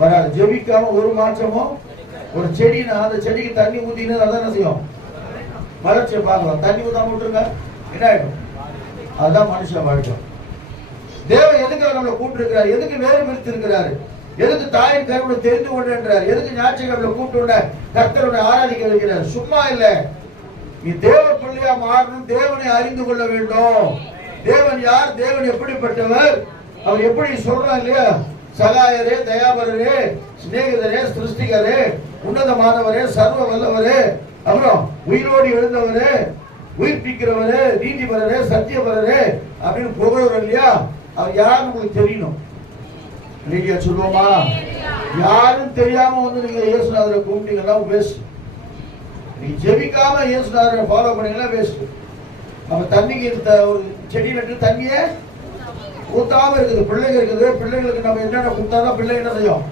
வராது. ஜெபிக்காம ஒரு மாற்றமும். ஒரு செடினா அந்த செடிக்கு தண்ணி ஊத்தினா அதான் என்ன செய்யும்? வளர்ச்சியை பார்க்கலாம். தண்ணி ஊத்தாம விட்டுருங்க, என்ன ஆயிடும்? அதுதான் மனுஷன் வாழ்க்கை. தேவன் எதுக்கு நம்மளை கூப்பிட்டு இருக்கிறார்? எதுக்கு வேறு பிரித்து இருக்கிறாரு? எதுக்கு தாயின் கருவிட தெரிந்து கொண்டார்? எதுக்கு ஞாயிற்றுக்கிழமை கூப்பிட்டு கர்த்தருடைய ஆராதிக்க வைக்கிறார்? சும்மா இல்ல, நீ தேவ பிள்ளையா மாறணும், தேவனை அறிந்து கொள்ள வேண்டும். தேவன் யார்? தேவன் எப்படிப்பட்டவர்? அவர் எப்படி சொல்றாங்க இல்லையா? சகாயரே, தயாபரரே, சிநேகிதரே, சிருஷ்டிகரே, உன்னதமானவரே, சர்வ வல்லவரே, அப்புறம் உயிரோடு எழுந்தவரே, உயிர்ப்பிக்கிறவரே, நீதிபரரே, சத்தியபரரே அப்படின்னு புகழ்வர் இல்லையா? அவர் யாருன்னு உங்களுக்கு தெரியணும். நீங்க சொல்லுவோமா? யாரும் தெரியாம நீங்க இயேசுநாதரை கூப்பிட்டீங்கன்னா வேஸ்ட். நீ ஜெபிக்காம இயேசுநாதரை ஃபாலோ பண்ணீங்கன்னா வேஸ்ட். நம்ம தண்ணிக்கு ஒரு செடி நட்டு தண்ணியே ஊத்தாம இருக்குது, பிள்ளைங்க இருக்குது. பிள்ளைங்களுக்கு நம்ம என்னென்ன கொடுத்தாதான் பிள்ளை என்ன செய்யும்?